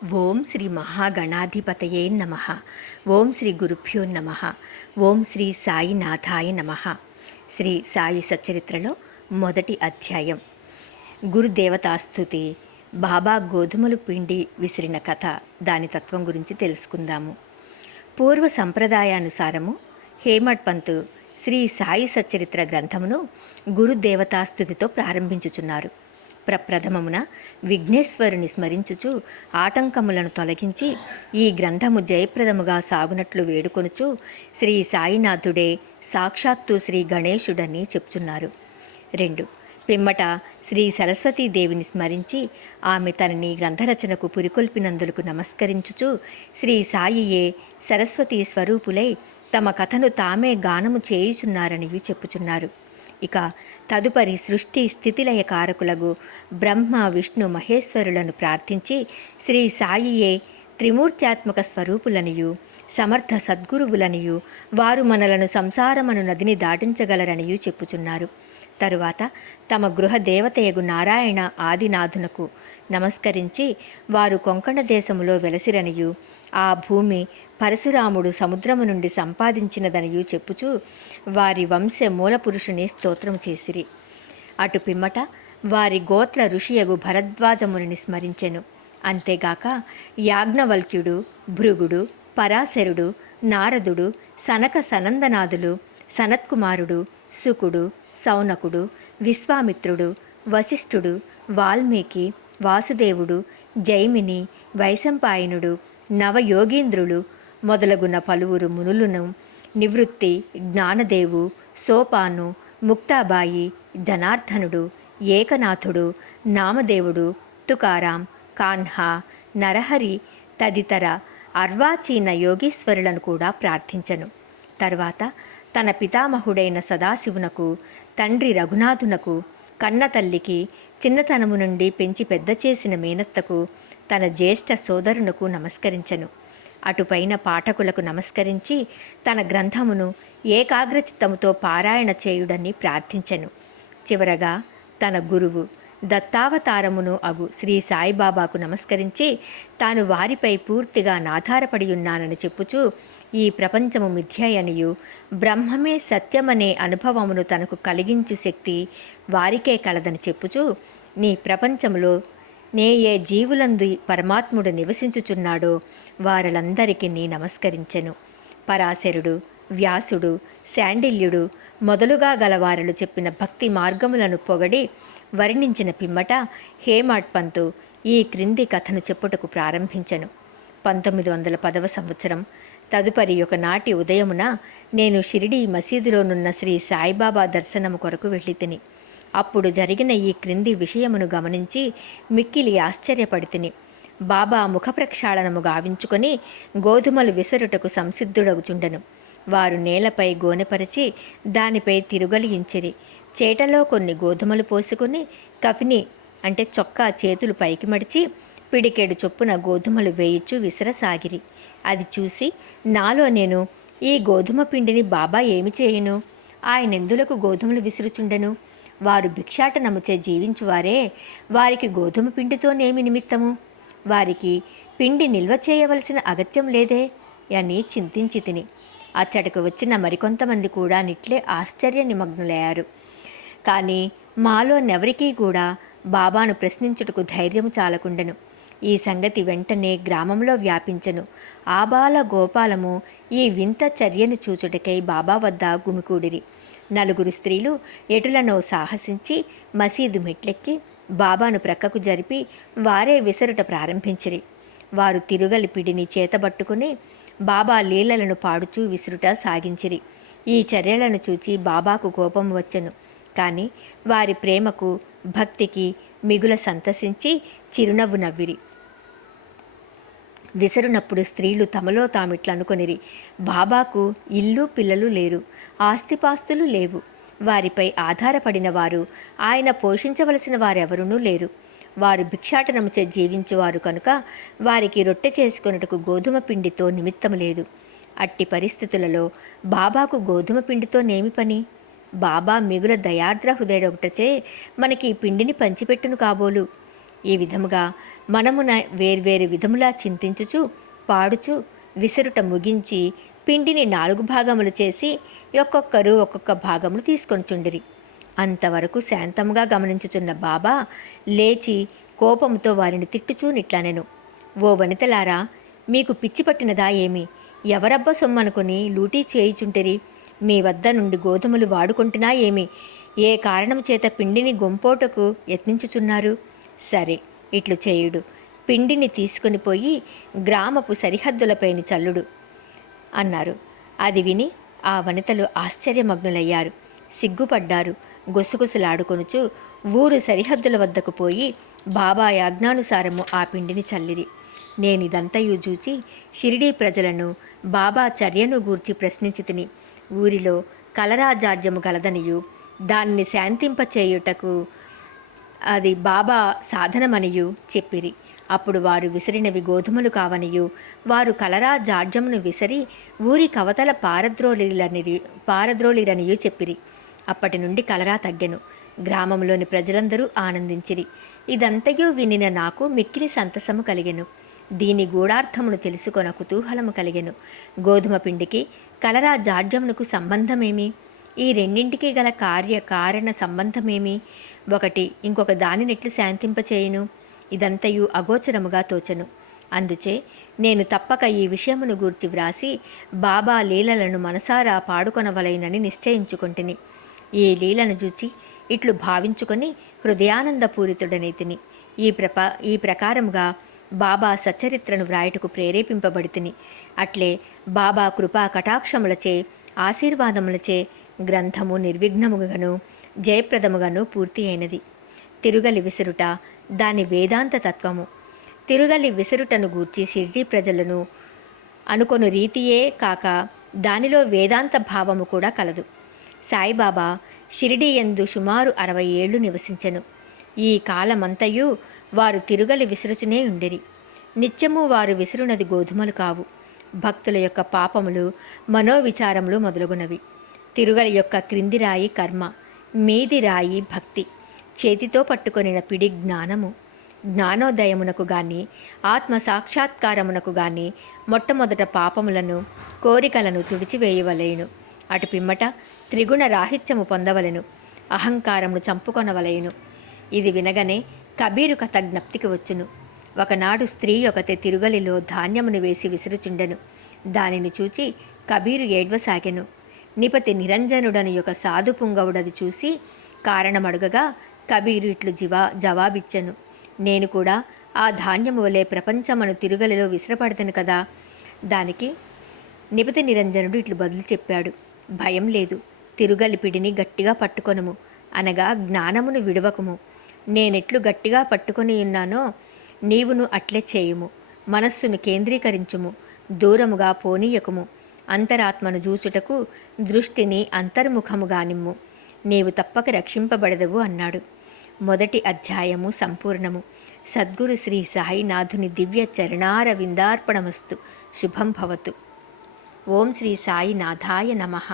ఓం శ్రీ మహాగణాధిపతయే నమ. ఓం శ్రీ గురుభ్యో నమ. ఓం శ్రీ సాయినాథాయ నమ. శ్రీ సాయి సచ్చరిత్రలో మొదటి అధ్యాయం. గురుదేవతాస్తుతి. బాబా గోధుమలు పిండి విసిరిన కథ, దాని తత్వం గురించి తెలుసుకుందాము. పూర్వ సంప్రదాయానుసారము హేమడ్ పంతు శ్రీ సాయి సచ్చరిత్ర గ్రంథమును గురుదేవతాస్తుతితో ప్రారంభించుచున్నారు. ప్రప్రథమమున విఘ్నేశ్వరుని స్మరించుచు ఆటంకములను తొలగించి ఈ గ్రంథము జయప్రదముగా సాగునట్లు వేడుకొనుచు శ్రీ సాయినాథుడే సాక్షాత్తు శ్రీ గణేశుడని చెప్తున్నారు. 2. పిమ్మట శ్రీ సరస్వతీదేవిని స్మరించి ఆమె తనని గ్రంథరచనకు పురికొల్పినందులకు నమస్కరించుచు శ్రీ సాయియే సరస్వతీ స్వరూపులై తమ కథను తామే గానము చేయుచున్నారనివి చెప్పుచున్నారు. ఇక తదుపరి సృష్టి స్థితిలయ కారకులకు బ్రహ్మ విష్ణు మహేశ్వరులను ప్రార్థించి శ్రీ సాయియే త్రిమూర్త్యాత్మక స్వరూపులనియు సమర్థ సద్గురువులనియు వారు మనలను సంసారమను నదిని దాటించగలరనియు చెప్పుచున్నారు. తరువాత తమ గృహ దేవతయగు నారాయణ ఆదినాథునకు నమస్కరించి వారు కొంకణ దేశములో వెలసిరనియు ఆ భూమి పరశురాముడు సముద్రము నుండి సంపాదించినదనియు చెప్పుచూ వారి వంశ మూలపురుషుని స్తోత్రము చేసిరి. అటు పిమ్మట వారి గోత్ర ఋషియగు భరద్వాజముని స్మరించెను. అంతేగాక యాజ్ఞవల్క్యుడు, భృగుడు, పరాశరుడు, నారదుడు, సనక సనందనాథులు, సనత్కుమారుడు, శుకుడు, సౌనకుడు, విశ్వామిత్రుడు, వశిష్ఠుడు, వాల్మీకి, వాసుదేవుడు, జైమిని, వైశంపాయనుడు, నవయోగీంద్రులు మొదలగున పలువురు మునులను, నివృత్తి, జ్ఞానదేవు, సోపాను, ముక్తాబాయి, జనార్దనుడు, ఏకనాథుడు, నామదేవుడు, తుకారాం, కాన్హా, నరహరి తదితర అర్వాచీన యోగీశ్వరులను కూడా ప్రార్థించను. తర్వాత తన పితామహుడైన సదాశివునకు, తండ్రి రఘునాథునకు, కన్నతల్లికి, చిన్నతనము నుండి పెంచి పెద్ద చేసిన మేనత్తకు, తన జ్యేష్ఠ సోదరునకు నమస్కరించెను. అటుపైన పాఠకులకు నమస్కరించి తన గ్రంథమును ఏకాగ్రచిత్తముతో పారాయణ చేయుడని ప్రార్థించెను. చివరగా తన గురువు దత్తావతారమును అగు శ్రీ సాయిబాబాకు నమస్కరించి తాను వారిపై పూర్తిగా నాధారపడి ఉన్నానని చెప్పుచూ ఈ ప్రపంచము మిథ్యయనియు బ్రహ్మమే సత్యమనే అనుభవమును తనకు కలిగించు శక్తి వారికే కలదని చెప్పుచూ నీ ప్రపంచములో నే ఏ జీవులందు పరమాత్ముడు నివసించుచున్నాడో వారలందరికీ నీ నమస్కరించెను. పరాశరుడు, వ్యాసుడు, శాండిల్యుడు మొదలుగా గలవారలు చెప్పిన భక్తి మార్గములను పొగడి వర్ణించిన పిమ్మట హేమాడ్ పంతు ఈ క్రింది కథను చెప్పుటకు ప్రారంభించెను. 1910 సంవత్సరం తదుపరి ఒకనాటి ఉదయమున నేను షిరిడీ మసీదులోనున్న శ్రీ సాయిబాబా దర్శనము కొరకు వెళ్ళితిని. అప్పుడు జరిగిన ఈ క్రింది విషయమును గమనించి మిక్కిలి ఆశ్చర్యపడితిని. బాబా ముఖ ప్రక్షాళనము గావించుకొని గోధుమలు విసరుటకు సంసిద్ధుడగుచుండెను. వారు నేలపై గోనెపరిచి దానిపై తిరుగలియించిరి. చేటలో కొన్ని గోధుమలు పోసుకుని కఫిని అంటే చొక్కా చేతులు పైకి మడిచి పిడికెడు చొప్పున గోధుమలు వేయుచు విసరసాగిరి. అది చూసి నాలో నేను, ఈ గోధుమ పిండిని బాబా ఏమి చేయును? ఆయనెందులకు గోధుమలు విసురుచుండెను? వారు భిక్షాటనముచే జీవించువారే, వారికి గోధుమ పిండితోనేమి నిమిత్తము? వారికి పిండి నిల్వ చేయవలసిన అగత్యం లేదే అని చింతించి తిని అచ్చటకు వచ్చిన మరికొంతమంది కూడా నిట్లే ఆశ్చర్య నిమగ్నులయ్యారు. కానీ మాలో నెవరికీ కూడా బాబాను ప్రశ్నించుటకు ధైర్యము చాలకుండెను. ఈ సంగతి వెంటనే గ్రామంలో వ్యాపించెను. ఆబాల గోపాలము ఈ వింత చర్యను చూచుటకై బాబా వద్ద గుమికూడిరి. 4 స్త్రీలు ఎటులనో సాహసించి మసీదు మెట్లెక్కి బాబాను ప్రక్కకు జరిపి వారే విసరుట ప్రారంభించిరి. వారు తిరుగలి పిడిని చేతబట్టుకుని బాబా లీలలను పాడుచూ విసురుట సాగించిరి. ఈ చర్యలను చూచి బాబాకు కోపం వచ్చెను. కానీ వారి ప్రేమకు, భక్తికి మిగుల సంతసించి చిరునవ్వు నవ్విరి. విసరునప్పుడు స్త్రీలు తమలో తామిట్లనుకొనిరి, బాబాకు ఇల్లు పిల్లలు లేరు, ఆస్తిపాస్తులు లేవు, వారిపై ఆధారపడిన వారు, ఆయన పోషించవలసిన వారెవరూ లేరు. వారు భిక్షాటనముచే జీవించువారు కనుక వారికి రొట్టె చేసుకొనుటకు గోధుమ పిండితో నిమిత్తము లేదు. అట్టి పరిస్థితులలో బాబాకు గోధుమ పిండితోనేమి పని? బాబా మిగుల దయార్ద్ర హృదయుడొకటచే మనకి ఈ పిండిని పంచిపెట్టును కాబోలు. ఈ విధముగా మనమున వేర్వేరు విధములా చింతించుచు పాడుచు విసురుట ముగించి పిండిని 4 భాగములు చేసి ఒక్కొక్కరు ఒక్కొక్క భాగములు తీసుకొనిచుండిరి. అంతవరకు శాంతముగా గమనించుచున్న బాబా లేచి కోపంతో వారిని తిట్టుచూ నిట్లనెను, ఓ వనితలారా, మీకు పిచ్చి పట్టినదా ఏమి? ఎవరబ్బ సొమ్మనుకుని లూటీ చేయుచుంటిరి? మీ వద్ద నుండి గోధుమలు వాడుకుంటున్నా ఏమి? ఏ కారణం చేత పిండిని గొంపోటకు యత్నించుచున్నారు? సరే, ఇట్లు చేయుడు, పిండిని తీసుకుని పోయి గ్రామపు సరిహద్దులపైని చల్లుడు అన్నారు. అది విని ఆ వనితలు ఆశ్చర్యమగ్నులయ్యారు, సిగ్గుపడ్డారు. గుసగుసలాడుకొనుచు ఊరు సరిహద్దుల వద్దకు పోయి బాబా యాజ్ఞానుసారము ఆ పిండిని చల్లిరి. నేనిదంతయు చూచి షిరిడీ ప్రజలను బాబా చర్యను గూర్చి ప్రశ్నించి తిని, ఊరిలో కలరాజాడ్యము గలదనియు దానిని శాంతింపచేయుటకు అది బాబా సాధనమనియు చెప్పిరి. అప్పుడు వారు విసిరినవి గోధుమలు కావనియు వారు కలరా జాడ్యమును విసిరి ఊరి కవతల పారద్రోలిరనియు చెప్పిరి. అప్పటి నుండి కలరా తగ్గెను. గ్రామంలోని ప్రజలందరూ ఆనందించిరి. ఇదంతయు వినిన నాకు మిక్కిలి సంతసము కలిగెను. దీని గూఢార్థమును తెలుసుకొన కుతూహలము కలిగెను. గోధుమ పిండికి కలరా జాడ్యమునకు సంబంధమేమి? ఈ రెండింటికి గల కారణ సంబంధమేమి? ఒకటి ఇంకొక దానినెట్లు శాంతింపచేయును? ఇదంతయు అగోచరముగా తోచెను. అందుచే నేను తప్పక ఈ విషయమును గూర్చి వ్రాసి బాబా లీలలను మనసారా పాడుకొనవలైనని నిశ్చయించుకొంటిని. ఈ లీలను చూచి ఇట్లు భావించుకొని హృదయానందపూరితుడనైతిని. ఈ ప్రకారముగా బాబా సచ్చరిత్రను వ్రాయుటకు ప్రేరేపింపబడితిని. అట్లే బాబా కృపా కటాక్షములచే ఆశీర్వాదములచే గ్రంథము నిర్విఘ్నముగాను జయప్రదముగాను పూర్తి అయినది. తిరుగలి విసురుట దాని వేదాంత తత్వము. తిరుగలి విసురుటను గూర్చి షిర్డీ ప్రజలను అనుకొను రీతియే కాక దానిలో వేదాంత భావము కూడా కలదు. సాయిబాబా షిరిడీ యందు సుమారు 60 ఏళ్లు నివసించెను. ఈ కాలమంతయు వారు తిరుగలి విసురుచునే ఉండిరి. నిత్యము వారు విసురునది గోధుమలు కావు, భక్తుల యొక్క పాపములు, మనోవిచారములు మొదలగునవి. తిరుగలి యొక్క క్రింది రాయి కర్మ, మీది రాయి భక్తి. చేతితో పట్టుకొనిన పిడి జ్ఞానము. జ్ఞానోదయమునకు గాని ఆత్మ సాక్షాత్కారమునకు గాని మొట్టమొదట పాపములను కోరికలను తుడిచివేయవలేను. అటు పిమ్మట త్రిగుణ రాహిత్యము పొందవలెను. అహంకారమును చంపుకొనవలెను. ఇది వినగనే కబీరు కథ జ్ఞప్తికి వచ్చును. ఒకనాడు స్త్రీ ఒకతే తిరుగలిలో ధాన్యమును వేసి విసురుచుండెను. దానిని చూచి కబీరు ఏడ్వసాగెను. నిపతి నిరంజనుడని యొక్క సాధు పుంగవుడది చూసి కారణమడుగగా కబీరు ఇట్లు జవాబిచ్చెను, నేను కూడా ఆ ధాన్యము వలె ప్రపంచమను తిరుగలిలో విసిరపడతాను కదా. దానికి నిపతి నిరంజనుడు ఇట్లు బదులు చెప్పాడు, భయం లేదు, తిరుగలి పిడిని గట్టిగా పట్టుకొనుము, అనగా జ్ఞానమును విడవకుము. నేనెట్లు గట్టిగా పట్టుకొని ఉన్నానో నీవును అట్లే చేయుము. మనస్సును కేంద్రీకరించుము, దూరముగా పోనీయకుము. అంతరాత్మను జూచుటకు దృష్టిని అంతర్ముఖముగా నిమ్ము, నీవు తప్పక రక్షింపబడదవు అన్నాడు. మొదటి అధ్యాయము సంపూర్ణము. సద్గురు శ్రీ సాయినాథుని దివ్య చరణార విందార్పణమస్తు. శుభం భవతు. ఓం శ్రీ సాయినాథాయ నమః.